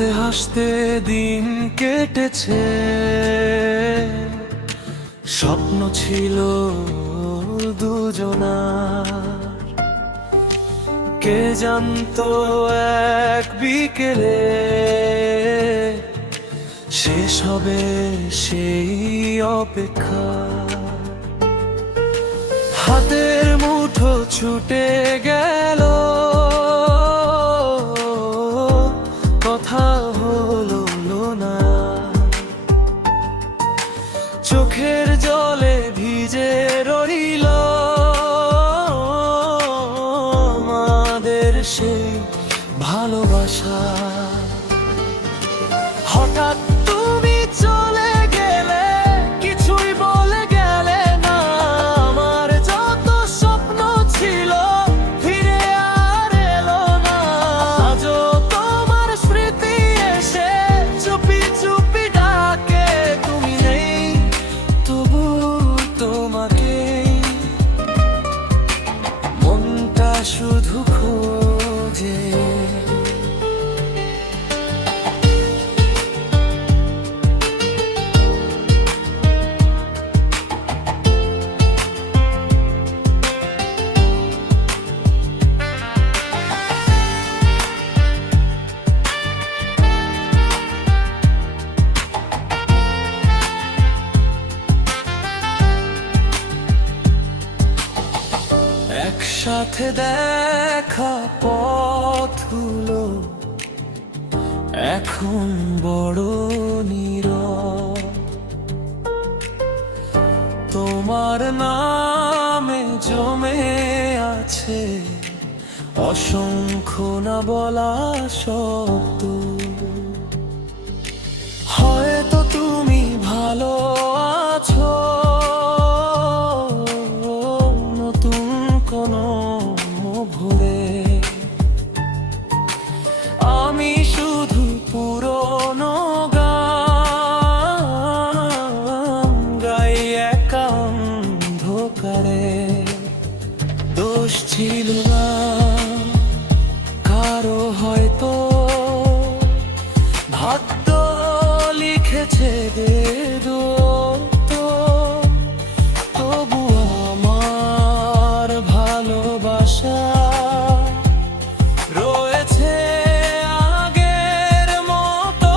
হাসতে হাসতে দিন কেটেছে, স্বপ্ন ছিল দুজনার। কে জানতো এক বিকেলে শেষ হবে সেই অপেক্ষা। হাতের মুঠো ছুটে গেল, কথা হলো না। চোখের জলে ভিজে রইল আমাদের সেই ভালোবাসা। হঠাৎ তুমি চলে গেলে, কিছুই বলে গেলে না। আমার যত স্বপ্ন ছিল ফিরে আর এলো না। আজও তোমার স্মৃতি এসে চুপি চুপি ডাকে, তুমি নেই তবু তোমাকে মনটা শুধু খোঁজে। একসাথে দেখা পথগুলো এখন বড় নীরব। তোমার নামে জমে আছে অসংখ্য না বলা শব্দ। হয়তো তুমি ভালো আছো নতুন কোনো ভোরে, আমি শুধু পুরনো গান গাই একা অন্ধকারে। দোষ ছিল না কারো, হয়তো ভাগ্য লিখেছে বেদো। তবু আমার ভালোবাসা রয়েছে আগের মতো।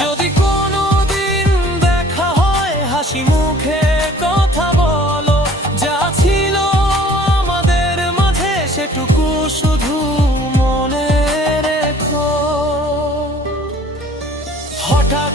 যদি কোনোদিন দেখা হয় হাসি মুখে কথা বলো, যা ছিল আমাদের মাঝে সেটুকু শুধু মনে রেখো। হঠাৎ